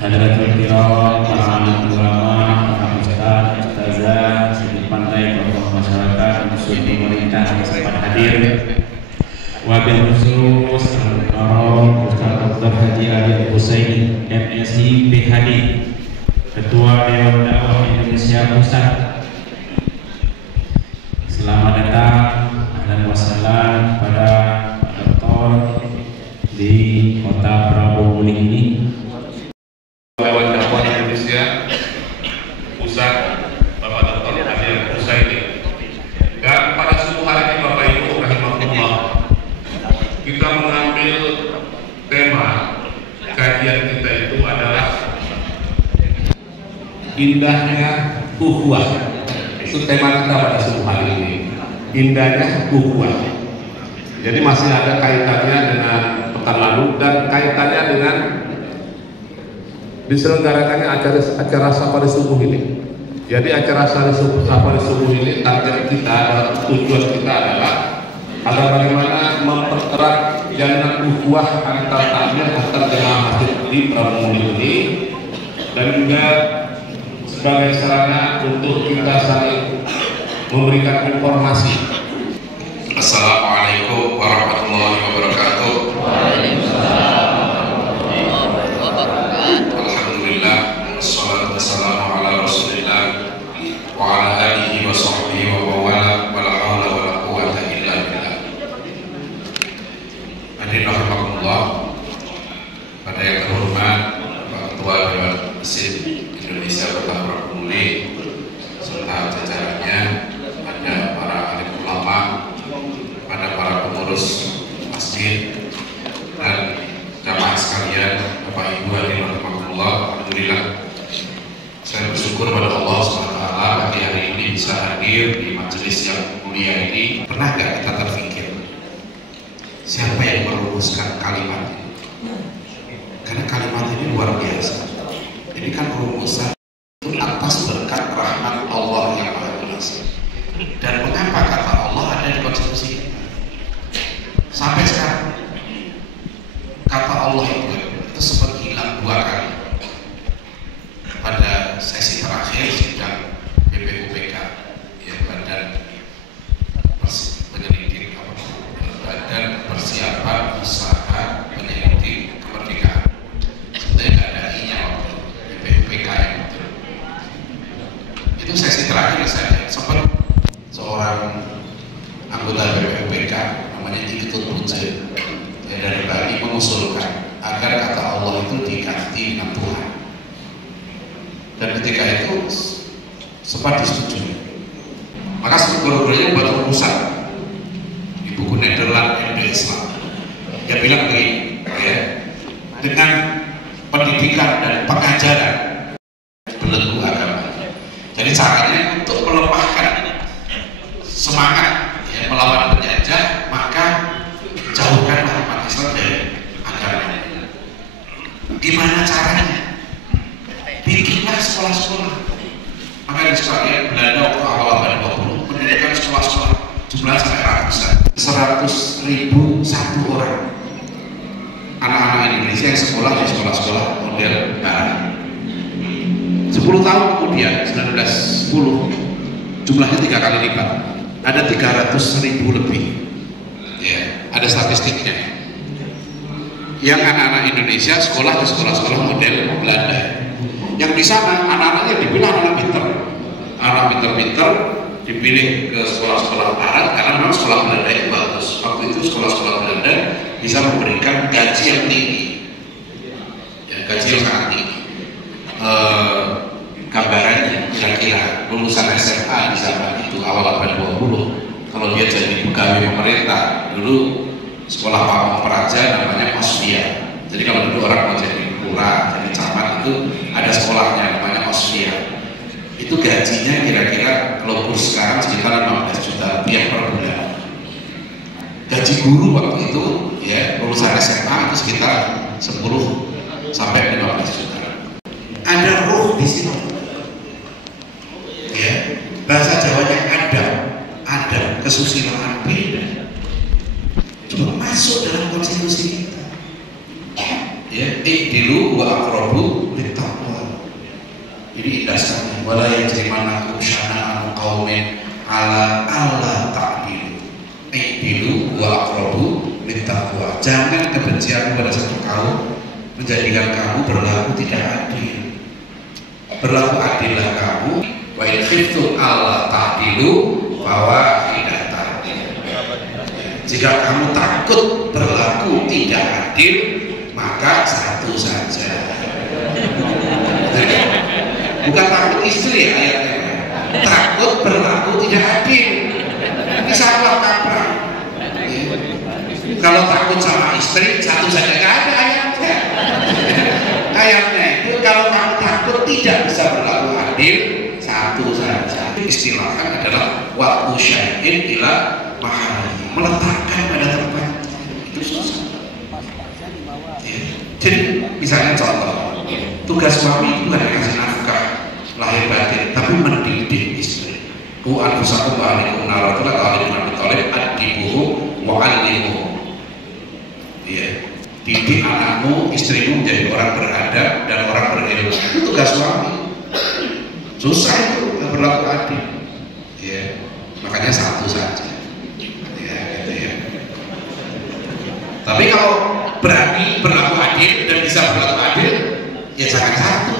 Hadratul Kiram, para alim ulama, para ustaz, ustazah, seni pandai, tokoh masyarakat, unsur pemerintah yang sempat hadir. Wabil khusus Al-Karam Ustaz Dr. Haji Ali Husaini MSI PhD, Ketua Dewan Dakwah Indonesia Pusat. Selamat datang, ahlan wa sahlan pada Pak Dr. di Kota Prabu ini. Dewan Dakwah Indonesia Pusat Bapak Dr. Haji Husaini. Dan pada subuh hari ini Bapak Ibu rahimahullah, kita mengambil tema kajian kita itu adalah indahnya ukhuwah. Itu tema kita pada subuh hari ini. Indahnya ukhuwah. Jadi masih ada kaitannya dengan pekan lalu dan kaitannya dengan diselenggarakannya acara safari subuh ini. Jadi acara safari subuh ini target kita, tujuan kita adalah agar bagaimana mempererat jalinan ukhuwah antar takmir antar jemaah masjid di Prabu ini, dan juga sebagai sarana untuk kita saling memberikan informasi. Assalamualaikum warahmatullahi wabarakatuh. Alhamdulillah, wassalatu wassalamu ala Rasulillah wa ala alihi wa sahbihi wa mawala, wa la hawla wa la quwwata illa billah. Hadirin rahimakumullah, pada yang terhormat Pak Ketua Dewan Masjid Indonesia Kota Prabu serta jajarannya, pada para alim ulama, pada para pengurus masjid dan jamaah sekalian, Bapak Ibu hadirin rahimakumullah. Alhamdulillah, saya bersyukur pada Allah SWT pagi hari ini bisa hadir di majelis yang mulia ini. Pernah gak kita terpikir siapa yang merumuskan kalimat ini? Karena kalimat ini luar biasa. Ini kan rumusan itu atas berkat rahmat Allah yang Maha Kuasa. Dan mengapa kata Allah ada di konstitusi kita? Sampai sekarang kata Allah itu sempat hilang 2 kali. Pada sesi terakhir sidang BPUPK, ya, Badan Persiapan Usaha Penyelidik Kemerdekaan. Sebenarnya nggak ada I-nya waktu BPUPK yang itu sesi terakhir. Saya sempat seorang anggota BPUPK namanya Iketut Punce dari Bali mengusulkan agar kata Allah itu diganti dengan Tuhan. Dan ketika itu sempat disetujui. Maka guru-gurunya buat rumusan di buku Nederland Ende Islam. Dia bilang begini, ya, dengan pendidikan dan pengajaran belenggu agama. Jadi caranya untuk melemahkan semangat, ya, melawan penjajah, maka jauhkanlah umat Islam dari agama. Gimana caranya? Bikinlah sekolah-sekolah. Maka di sekalian Belanda waktu awal abad 20 mendirikan sekolah-sekolah, jumlahnya sampai ratusan, 100.001 orang anak-anak Indonesia yang sekolah di sekolah-sekolah model barat. 10 tahun kemudian 1910 jumlahnya 3 kali lipat, ada 300.000 lebih. Ya, ada statistiknya. Yang anak-anak Indonesia sekolah di sekolah-sekolah model Belanda. Yang di sana anak-anaknya dipilih anak pinter-pinter dipilih ke sekolah-sekolah barat karena memang sekolah Belanda itu bagus. Waktu itu sekolah-sekolah Belanda bisa memberikan gaji yang tinggi, ya, gaji yang sangat tinggi. Gambarannya kira-kira lulusan SMA di zaman itu awal abad 20, kalau dia jadi pegawai pemerintah, dulu sekolah Pamong Praja namanya Osvia. Jadi kalau dulu orang mau jadi lurah, jadi camat itu ada sekolahnya namanya Osvia. Itu gajinya kira-kira kalau kurs sekarang sekitar 15 juta rupiah per bulan. Gaji guru waktu itu, ya, lulusan SMA itu sekitar 10 sampai 15 juta. Ada ruh di sini, ya, bahasa Jawanya ada kesusilaan beda, juga masuk dalam konstitusi kita. Ya, dulu wa aqrabu bittaqwa. Ini dasarnya. Wala yajrimanakum syana'anu qaumin ala alla ta'dilu. I'dilu wa aqrabu littaqwa. Jangan kebencian kepada satu kaum menjadikan kamu berlaku tidak adil. Berlaku adillah kamu. Wa in khiftum alla ta'dilu fawahidatan. Jika kamu takut berlaku tidak adil, maka satu saja. Bukan takut istri ayatnya, takut berlaku tidak adil. Ini salah kaprah. Kalau takut sama istri satu saja, nggak ada ayatnya. Ayatnya itu kalau kamu takut tidak bisa berlaku adil, satu saja. Istilahnya adalah waktu syai'in ila mahali, meletakkan pada tempat itu susah. Jadi misalnya contoh, tugas suami bukan kasih nafkah lahir batin, tapi mendidik istri. Ku anfusakum wa ahlikum nar, kata Ali bin Abi Thalib, adibuhu wa allimuhu. Ya, didik anakmu, istrimu menjadi orang beradab dan orang berilmu. Itu tugas suami. Susah itu, nggak berlaku adil. Ya, makanya satu saja. Ya, gitu ya. Tapi kalau berani berlaku adil dan bisa berlaku adil, ya jangan satu.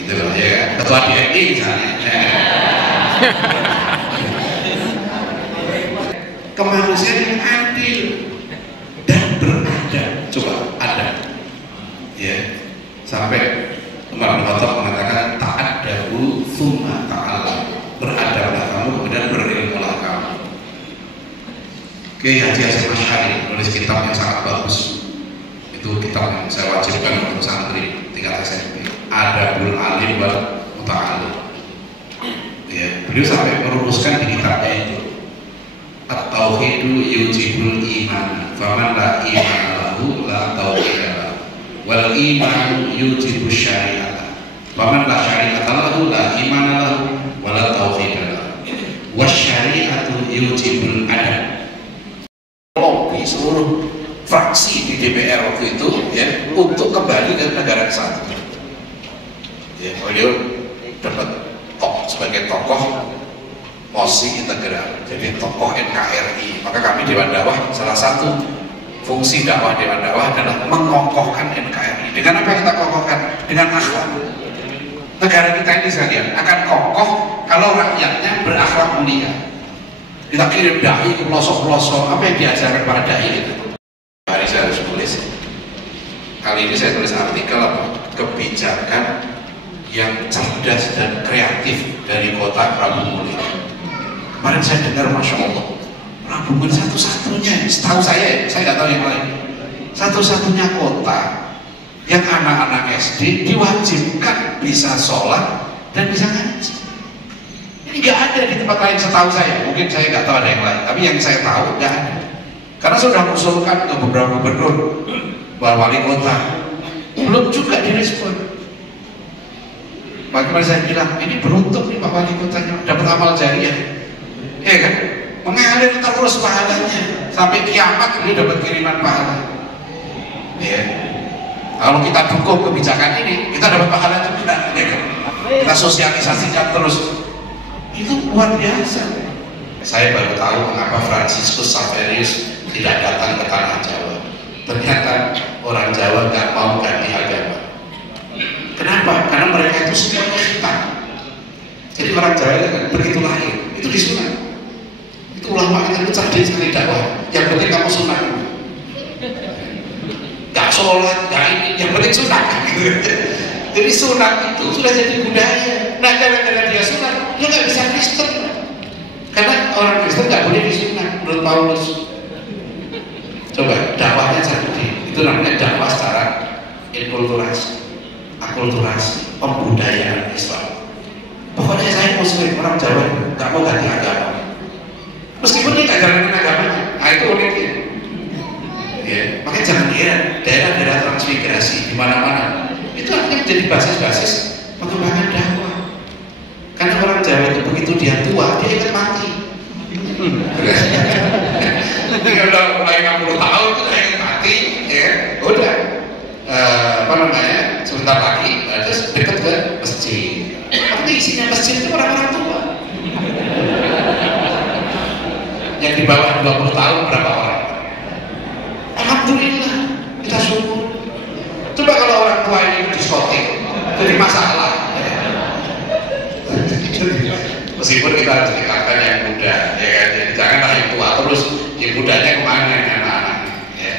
Gitu loh ya, ketua DPI misalnya. Kemanusiaan yang adil dan beradab, coba ada. Ya, sampai Umar bin Khattab mengatakan ta'addabu tsumma ta'allam. Beradablah kamu kemudian berilmulah kamu. Kiai Haji Hasyim Asy'ari menulis kitab yang sangat bagus. Itu kitab yang saya wajibkan untuk santri tingkat SMP. Adabul alim wal muta'alim. Ya, beliau sampai merumuskan di kitabnya itu. At-tauhidu yujibul iman, faman la iman lahu la tauhid lahu. Wal iman yujibus syari'ata, faman la syari'ata lahu la iman lahu wa la tauhid lahu. Wasyari'atu yujibul adab. Lobby seluruh fraksi di DPR waktu itu ya untuk kembali ke negara kesatuan. Ya, beliau dapat sebagai tokoh mosi integral, jadi tokoh NKRI. Maka kami Dewan Dakwah, salah satu fungsi dakwah Dewan Dakwah adalah mengokohkan NKRI. Dengan apa yang kita kokohkan? Dengan akhlak. Negara kita ini sekalian akan kokoh kalau rakyatnya berakhlak mulia. Kita kirim dai ke pelosok-pelosok, apa yang diajarkan para dai itu? Hari saya harus tulis. Kali ini saya tulis artikel apa? Kebijakan yang cerdas dan kreatif dari kota Prabu Mulya. Kemarin saya dengar, Masya Allah, Prabu Mulya satu-satunya, setahu saya nggak tahu yang lain, satu-satunya kota yang anak-anak SD diwajibkan bisa sholat dan bisa ngaji. Ini nggak ada di tempat lain setahu saya. Mungkin saya nggak tahu ada yang lain, tapi yang saya tahu nggak ada. Karena sudah mengusulkan ke beberapa gubernur, wali kota, belum juga direspon. Bagaimana saya bilang, ini beruntung nih Pak Wali Kotanya dapat amal jariah, ya kan? Mengalir terus pahalanya sampai kiamat ini dapat kiriman pahala. Ya. Kalau kita dukung kebijakan ini, kita dapat pahala juga. Ya kan? Kita sosialisasikan terus, itu luar biasa. Saya baru tahu mengapa Franciscus Xaverius tidak datang ke tanah Jawa. Ternyata orang Jawa nggak mau ganti agama. Kenapa? Karena mereka itu semuanya hitam. Jadi orang Jawa itu kan begitu lahir, itu disunat. Itu ulama kita itu cerdas sekali dakwah. Yang penting kamu sunat. Gak sholat, gak ini, yang penting sunat. Jadi sunat itu sudah jadi budaya. Nah gara-gara dia sunat, dia nggak bisa Kristen. Karena orang Kristen nggak boleh disunat menurut Paulus. Coba dakwahnya cerdas. Itu namanya dakwah secara inkulturasi. Akulturasi, pembudayaan Islam. Pokoknya saya muslim, orang Jawa nggak mau ganti agama. Meskipun ini nggak jalanin agamanya, nah itu uniknya. Ya, makanya jangan heran daerah-daerah transmigrasi di mana-mana itu akhirnya menjadi basis-basis pengembangan dakwah. Karena orang Jawa itu begitu dia tua, dia ingat mati. Ketika udah mulai 60 tahun itu dia ingat mati, ya udah apa namanya? masjid itu orang-orang tua. Yang di bawah 20 tahun berapa orang? Alhamdulillah, kita syukur. Coba kalau orang tua ini diskotik, jadi masalah. Meskipun kita harus tingkatkan yang muda, ya kan? Jadi janganlah yang tua terus, yang mudanya kemana yang anak-anak? Ya.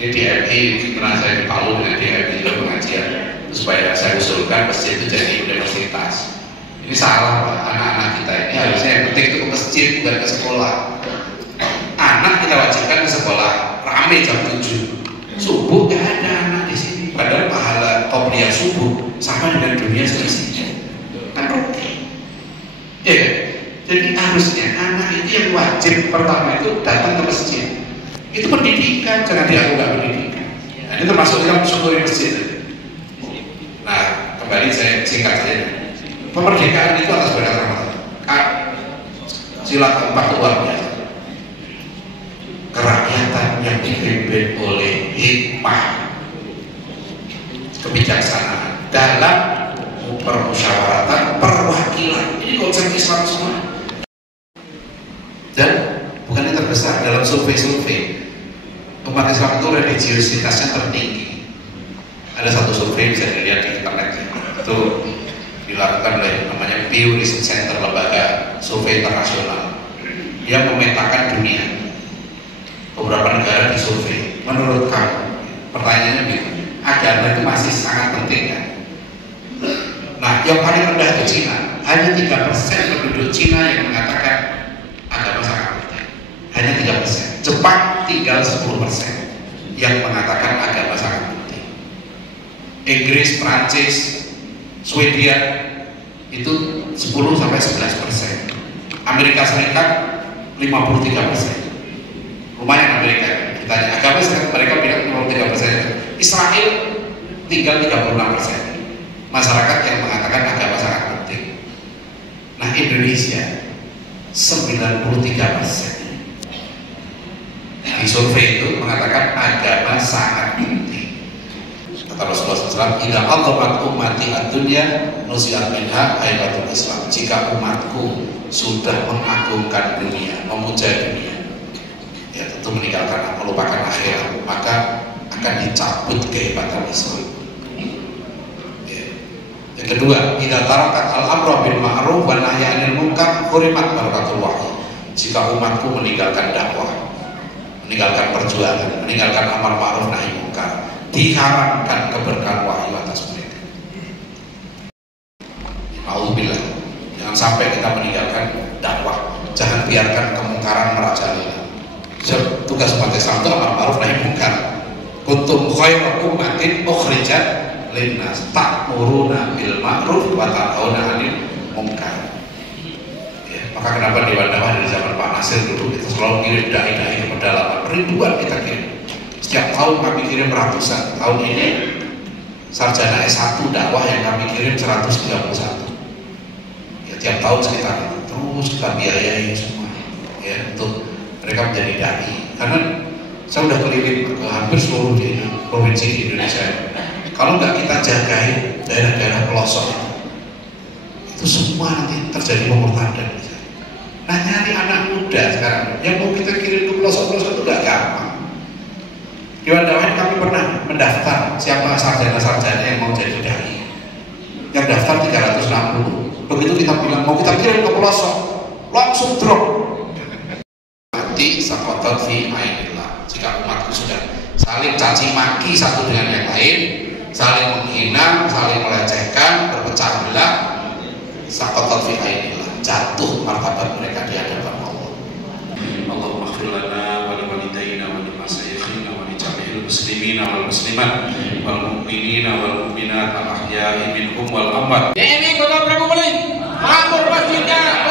Ini di MI, pernah saya di Palu dengan di MI itu pengajian, supaya saya usulkan masjid itu jadi universitas. Ini salah Pak, anak-anak kita ini harusnya yang penting itu ke masjid bukan ke sekolah. Anak kita wajibkan ke sekolah, rame jam 7 subuh gak ada anak di sini. Padahal pahala qobliyah subuh sama dengan dunia seisinya. Kan rugi. Ya, jadi harusnya anak itu yang wajib pertama itu datang ke masjid. Itu pendidikan, jangan dianggap nggak pendidikan. Nah, ini termasuk yang syukuri masjid. Nah, kembali saya singkat saja. Kemerdekaan itu atas dasar Ramadan. Sila keempat luar biasa. Kerakyatan yang dipimpin oleh hikmah, kebijaksanaan dalam permusyawaratan, perwakilan. Ini konsep Islam semua. Dan bukan yang terbesar dalam survei-survei. Umat Islam itu religiositasnya tertinggi. Ada satu survei bisa dilihat di internet. Itu dilakukan oleh namanya Pew Research Center, lembaga survei internasional. Dia memetakan dunia. Beberapa negara disurvei. Menurut kamu, pertanyaannya gitu, agama itu masih sangat penting kan? Nah, yang paling rendah itu Cina. Hanya 3% penduduk Cina yang mengatakan agama sangat penting. Hanya 3%. Jepang tinggal 10% yang mengatakan agama sangat penting. Inggris, Prancis, Swedia itu 10-11%. Amerika Serikat 53%. Lumayan Amerika. Kita agama sangat, mereka bilang 53%. Israel tinggal 36%. Masyarakat yang mengatakan agama sangat penting. Nah, Indonesia 93% di survei itu mengatakan agama sangat penting. Kata Rasulullah SAW, "Idza aqamat ummati ad-dunya nusiat minha haibatul Islam." Jika umatku sudah mengagungkan dunia, memuja dunia, ya tentu meninggalkan, melupakan akhirat, maka akan dicabut kehebatan Islam. Yang kedua, idza tarakat al-amra bil ma'ruf wa nahyi 'anil munkar hurimat barakatul wahyi. Jika umatku meninggalkan dakwah, meninggalkan perjuangan, meninggalkan amar ma'ruf nahi munkar, diharamkan keberkahan wahyu atas mereka. Alhamdulillah, jangan sampai kita meninggalkan dakwah. Jangan biarkan kemungkaran merajalela. Tugas umat Islam itu amar ma'ruf nahi munkar. Kuntum khairu ummatin ukhrijat linnas ta'muruna bil ma'ruf wa tanhauna 'anil munkar. Ya, maka kenapa dewan-dewan dari zaman Pak Nasir dulu kita selalu kirim dai-dai ke pedalaman, ribuan kita kirim. Setiap tahun kami kirim ratusan. Tahun ini sarjana S1 dakwah yang kami kirim 131. Ya, tiap tahun sekitar itu. Terus kita biayai semua. Ya, untuk mereka menjadi dai. Karena saya sudah keliling ke hampir seluruh provinsi di Indonesia. Kalau nggak kita jagain daerah-daerah pelosok itu semua nanti terjadi pemurtadan. Nah, nyari anak muda sekarang yang mau kita kirim ke pelosok-pelosok itu nggak gampang. Di Wandawan kami pernah mendaftar siapa sarjana-sarjana yang mau jadi dai. Yang daftar 360. Begitu kita bilang mau kita kirim ke pelosok, langsung drop. Mati sakotot fi ainillah. Jika umatku sudah saling caci maki satu dengan yang lain, saling menghina, saling melecehkan, berpecah belah, sakotot fi ainillah, jatuh martabat mereka di hadapan Allah. Allahumma ighfir lana wa li walidayna wa li masyayikhina wa li jami'il muslimina wal muslimat wal mu'minina wal mu'minat al ahya'i minhum wal amwat. Ini kota Prabu Beling, makmur masjidnya.